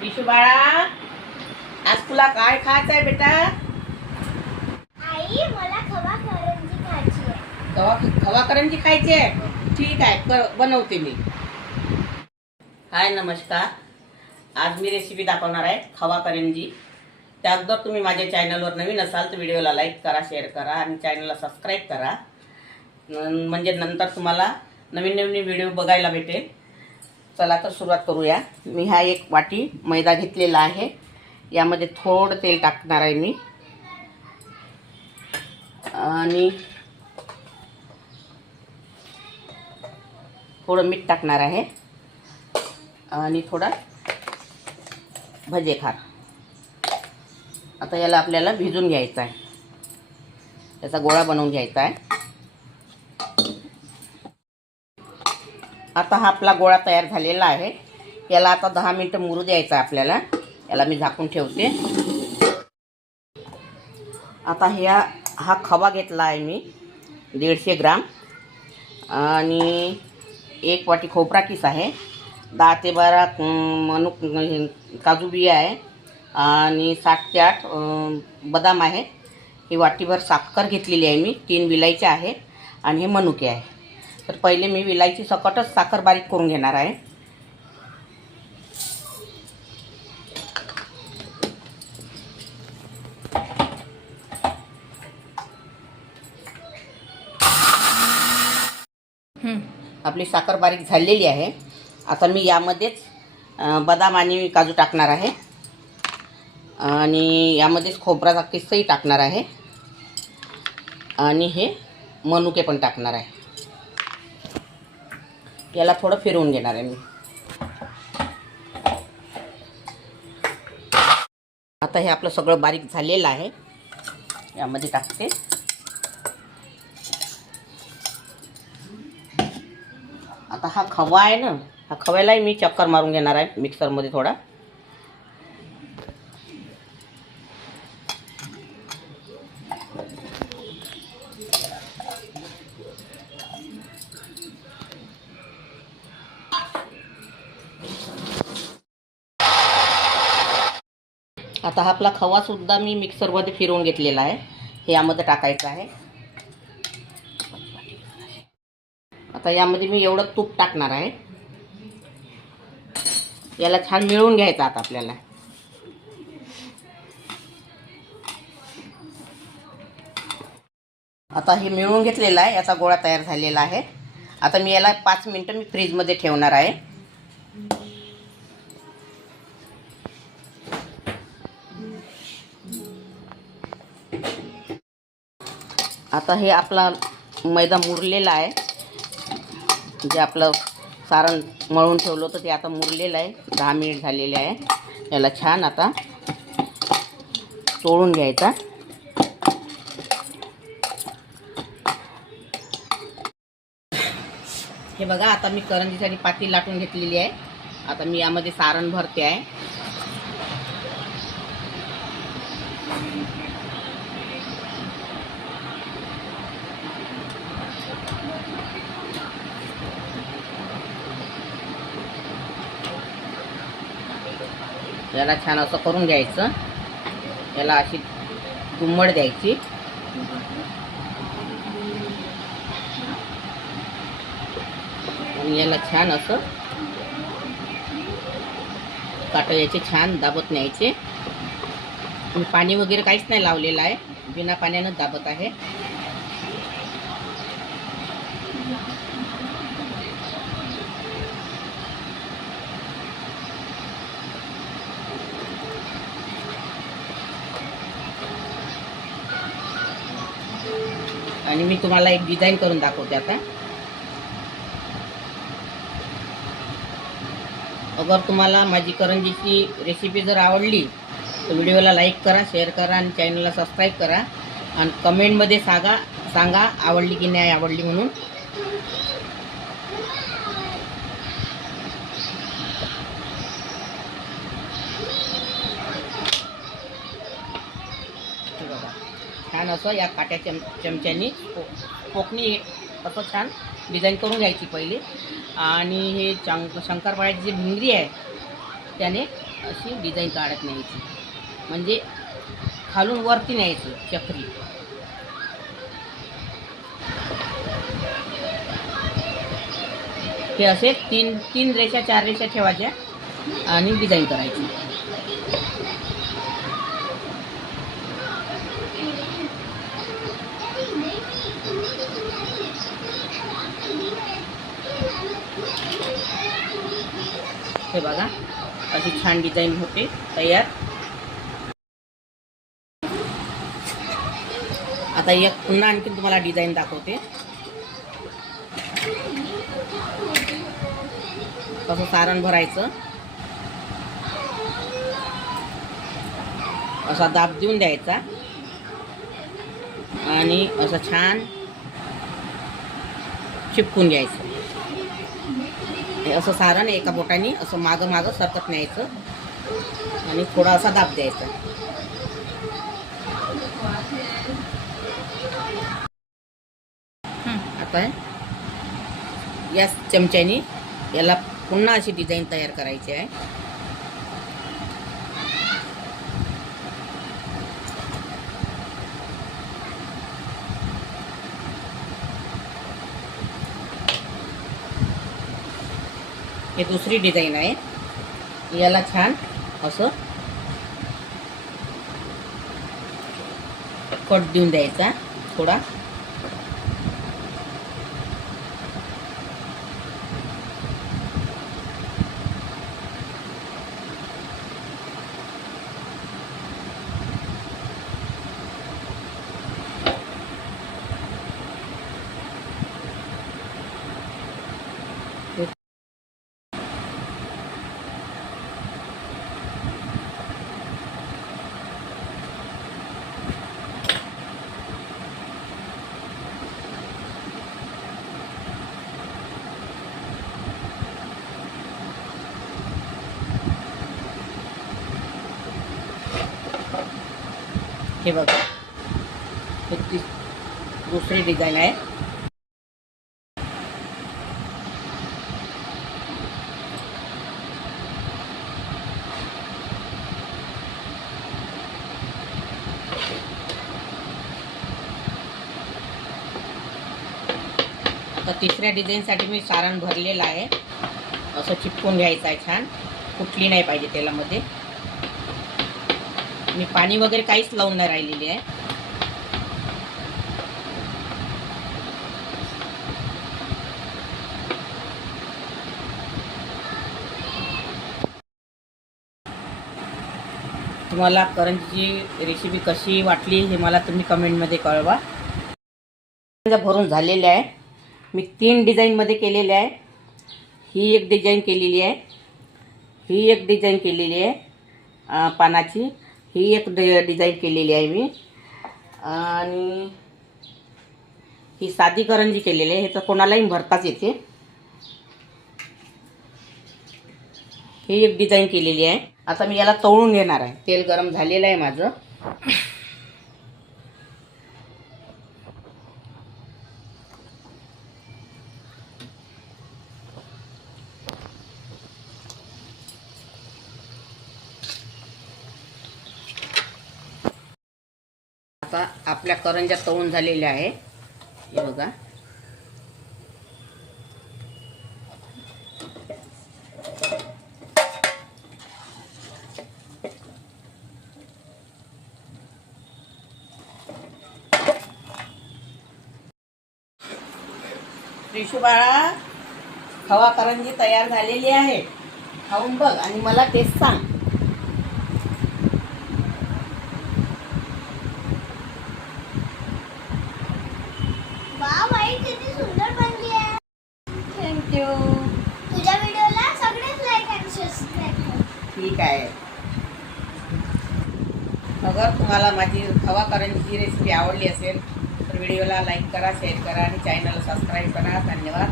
विशू बाळा, आज तुला काय खायचं आहे बेटा? आई, मला खवा करंजी खायची आहे. खवा करंजी खायची आहे? ठीक आहे, बनवते मी. हाय, नमस्कार. आज मी रेसिपी दाखवणार आहे खवा करंजी. त्या अगोदर तुम्ही माझ्या चॅनलवर नवीन असाल तर व्हिडिओला लाईक करा, शेअर करा आणि चॅनलला सबस्क्राईब करा, म्हणजे नंतर तुम्हाला नवीन नवीन व्हिडिओ बघायला भेटेल. चला तर सुरुवात करूया. मी हा एक वाटी मैदा घेतलेला आहे. यामध्ये थोडं तेल टाकणार आहे मी आणि थोडं मीठ टाकणार आहे आणि थोडा भजे खार. आता याला आपल्याला भिजून घ्यायचं आहे, त्याचा गोळा बनवून घ्यायचा आहे. आता हा आपला गोळा तयार झालेला आहे. याला आता 10 मिनिटं मुरू द्यायचा आपल्याला. याला मी झाकून ठेवते. आता हा खवा घेतला आहे मी 150 ग्राम आणि 1 वाटी खोबरा किस आहे. 10 ते 12 काजू बिया आहे आणि 7 ते 8 बदाम आहे. ही वाटीभर साखर घेतलेली आहे मी. 3 विलायच्या आहे आणि हे मनुके आहे. तर पहिले मी विलायची सकटच साखर बारीक करून घेणार आहे. आपली साखर बारीक झालेली आहे. आता मी यामध्येच बदाम आणि काजू टाकणार आहे आणि यामध्येच खोबराचा किस्साही टाकणार आहे आणि हे मनुके पण टाकणार आहे. याला थोडं फिरवून घेणार आहे मी. आता हे आपलं सगळं बारीक झालेलं आहे. यामध्ये टाकते. आता हा खवा आहे ना, हा खव्यालाही मी चक्कर मारून घेणार आहे मिक्सरमध्ये थोडा. आता हा आपला खवा सुद्धा मी मिक्सरमध्ये फिरवून घेतलेला आहे. हे यामध्ये टाकायचं आहे. आता यामध्ये मी एवढं तूप टाकणार आहे. याला छान मिळवून घ्यायचं आता आपल्याला. आता हे मिळवून घेतलेलं आहे. याचा गोळा तयार झालेला आहे. आता मी याला 5 मिनिटं मी फ्रीजमध्ये ठेवणार आहे. आता हे आपला मैदा मुरलेला आहे. जे आपलं सारण मळून ठेवलं होतं ते आता मुरलेलं आहे. 10 मिनिट झालेले आहे. याला छान आता चोळून घ्यायचा. हे बघा, आता मी करंजीसाठी पाती लाटून घेतलेली आहे. आता मी यामध्ये सारण भरते आहे. याला छान असं करून घ्यायचं. याला अशी दुम्मड द्यायची. आणि याला छान असं काटा याचे छान दाबत न्यायचे. मी पाणी वगैरे काहीच नाही लावलेलं आहे, बिना पाण्यानं दाबत आहे. आणि मी तुम्हाला एक डिझाईन करून दाखवते आता. अगर तुम्हाला माझी करंजीची रेसिपी जर आवडली तर व्हिडिओला लाईक करा, शेअर करा आणि चॅनलला सबस्क्राईब करा आणि कमेंटमध्ये सांगा आवडली की नाही आवडली म्हणून. छान असं या काट्या चमच्यानी कोकणी असं छान डिझाईन करून घ्यायची पहिले. आणि हे शंकरपाळ्याची जी भिंगरी आहे त्याने अशी डिझाईन काढत न्यायची, म्हणजे खालून वरती न्यायचं चक्री. हे असे तीन रेषा 4 रेषा ठेवायच्या आणि डिझाईन करायची. हे बघा अशी छान डिझाईन होते तयार. आता एक पुन्हा आणखी तुम्हाला डिझाईन दाखवते. कसं सारण भरायचं, असा दाब देऊन द्यायचा आणि असं छान चिपकून घ्यायचं. हे असं सारण एका बोटाने असं मागं मागं सरकत न्यायचं आणि थोडा असा दाब द्यायचा. आता या चमच्याने याला पुन्हा अशी डिझाईन तयार करायची आहे. हे दुसरी डिझाईन आहे. याला छान असं कट देऊन द्यायचा थोडा. हे बघा हे दुसरी डिझाईन आहे. आता तिसऱ्या डिझाईनसाठी मी सारण भरलेलं आहे. असं चिपकून घ्यायचं आहे छान, कुठली नाही पाहिजे तेलामध्ये. मी पाणी वगैरे काहीच लावून नाही राहिलेली आहे. तुम्हाला करंजीची रेसिपी कशी वाटली हे मला तुम्ही कमेंटमध्ये कळवा. भरून झालेले आहे. मी 3 डिझाईनमध्ये केलेले आहे. ही एक डिझाईन केलेली आहे, ही एक डिझाईन केलेली आहे पानाची, ही एक डिझाईन केलेली आहे मी, आणि ही साधी करंजी केलेली आहे. हे तर कोणालाही भरताच येते. ही एक डिझाईन केलेली आहे. आता मी याला तळून घेणार आहे. तेल गरम झालेलं आहे माझं. आता आपल्या करंज्या तळून झालेल्या आहे. हे बघा त्रिशू बाळा, खवा करंजी तयार झालेली आहे. खाऊन बघ आणि मला टेस्ट सांग. वाव आई, किती सुंदर बनली आहे. थँक्यू. तुझ्या व्हिडिओला सगळेच लाईक आणि सबस्क्राईब कर. ठीक आहे. अगर तुम्हाला माझी खवा करंजीची रेसिपी आवडली असेल तर व्हिडिओला लाईक करा, शेअर करा आणि चॅनलला सबस्क्राईब करा. धन्यवाद.